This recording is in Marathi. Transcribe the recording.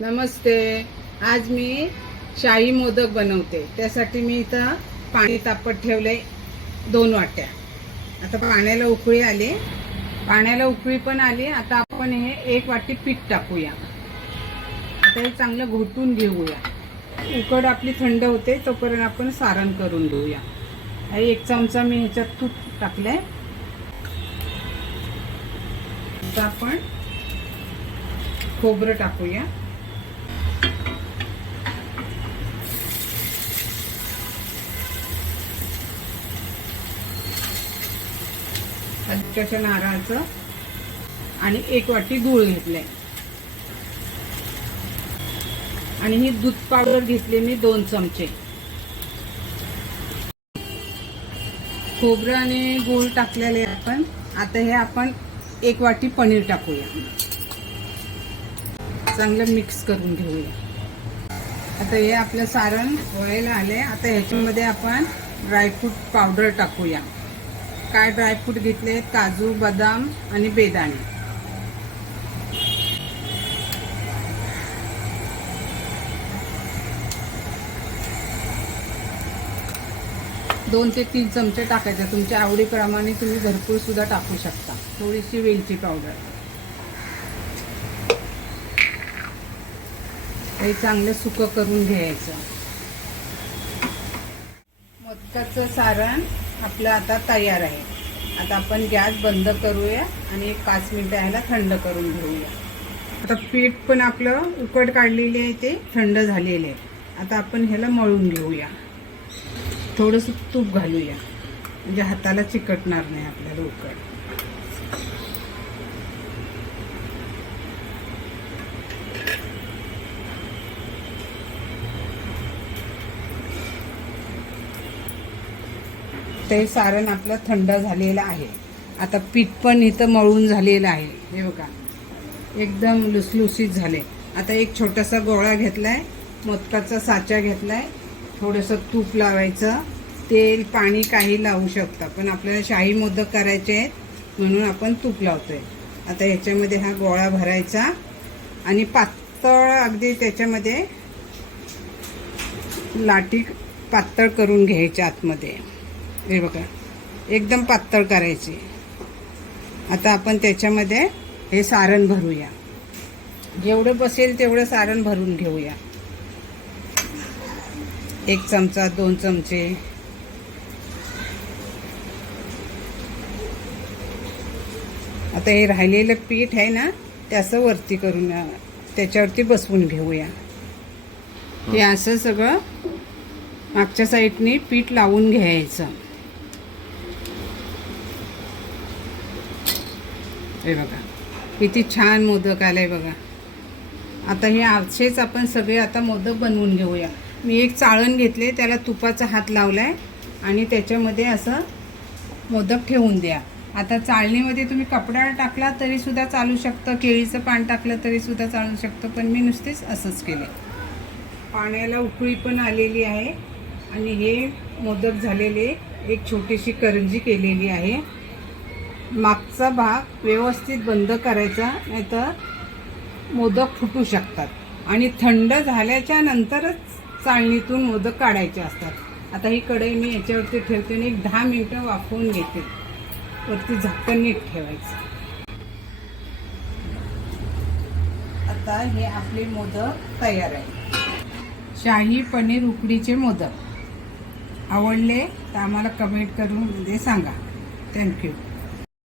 नमस्ते. आज मी शाही मोदक बनवते. त्यासाठी मी इथं पाणी तापत ठेवले 2 वाट्या. आता पाण्याला उकळी आली. पण आली. आता आपण हे 1 वाटी पीठ टाकूया. आता हे चांगलं घोटून घेऊया. उकड आपली थंड होते तोपर्यंत आपण सारण करून घेऊया. 1 चमचा मी ह्याच्यात तूप टाकले. आता आपण खोबरं टाकूया. हलक्याशा नारळाचं आणि 1 वाटी गूळ घेतले आणि ही दूध पावडर घेतली मी 2 चमचे. खोबरं आणि गूळ टाकलेले आपण. आता हे आपण 1 वाटी पनीर टाकूया. चांगलं मिक्स करून घेऊया. आता हे आपलं सारण व्हायला आले. आता ह्याच्यामध्ये आपण ड्रायफ्रूट पावडर टाकूया. काय ड्रायफ्रूट घेतले? काजू, बदाम आणि बेदाणे. दोन ते 3 चमचे टाकायचे. तुमच्या आवडीप्रमाणे तुम्ही भरपूर सुद्धा टाकू शकता. थोडीशी वेलची पावडर. हे चांगलं सुकं करून घ्यायचं. मोदकाचं सारण आपलं आता तयार आहे. आता आपण गॅस बंद करूया आणि 5 मिनिटं ह्याला थंड करून घेऊया. आता पीठ पण आपलं उकड काढलेली आहे, ते थंड झालेले आहे. आता आपण ह्याला मळून घेऊया. थोडंसं तूप घालूया म्हणजे हाताला चिकटणार नाही आपल्याला उकड. ते सारण आपलं थंड झालेलं आहे. आता पीठ पण इथं मळून झालेलं आहे. हे बघा एकदम लुसलुसीत झाले. आता एक छोटासा गोळा घेतलाय, मोदकाचा साचा घेतलाय. थोडंसं तूप लावायचं. तेल पाणी काही लावू शकता, पण आपल्याला शाही मोदक करायचे आहेत म्हणून आपण तूप लावतोय. आता ह्याच्यामध्ये हा गोळा भरायचा आणि पातळ अगदी त्याच्यामध्ये लाटी पातळ करून घ्यायच्या आतमध्ये. हे बघा एकदम पातळ करायची. आता आपण त्याच्यामध्ये हे सारण भरूया. जेवढं बसेल तेवढं सारण भरून घेऊया. 1 चमचा, 2 चमचे. आता हे राहिलेलं पीठ आहे ना, ते असं वरती करून त्याच्यावरती बसवून घेऊया. हे असं सगळं मागच्या साईडने पीठ लावून घ्यायचं. हे बघा किती छान मोदक आलाय बघा. आता हे असेच आपण सगळे आता मोदक बनवून घेऊया. मी एक चाळण घेतले, त्याला तुपाचा हात लावलाय आणि त्याच्यामध्ये असं मोदक ठेवून द्या. आता चाळणीमध्ये तुम्ही कपडा टाकला तरी सुद्धा चालू शकतं, केळीचं पान टाकलं तरी सुद्धा चालू शकतं, पण मी नुसतेच असंच केले. पाण्याला उकळी पण आलेली आहे आणि हे मोदक झालेले. एक छोटीशी करंजी केलेली आहे. मागचा भाग व्यवस्थित बंद करायचा, नाहीतर मोदक फुटू शकतात. आणि थंड झाल्याच्या नंतरच चाळणीतून मोदक काढायचे असतात. आता ही कढई मी याच्यावरती ठेवते आणि 10 मिनिटं वाफवून घेते. वरती झाकण नीट ठेवायचं. आता हे आपले मोदक तयार आहे. शाही पनीर उकडीचे मोदक आवडले तर आम्हाला कमेंट करून सांगा. थँक्यू.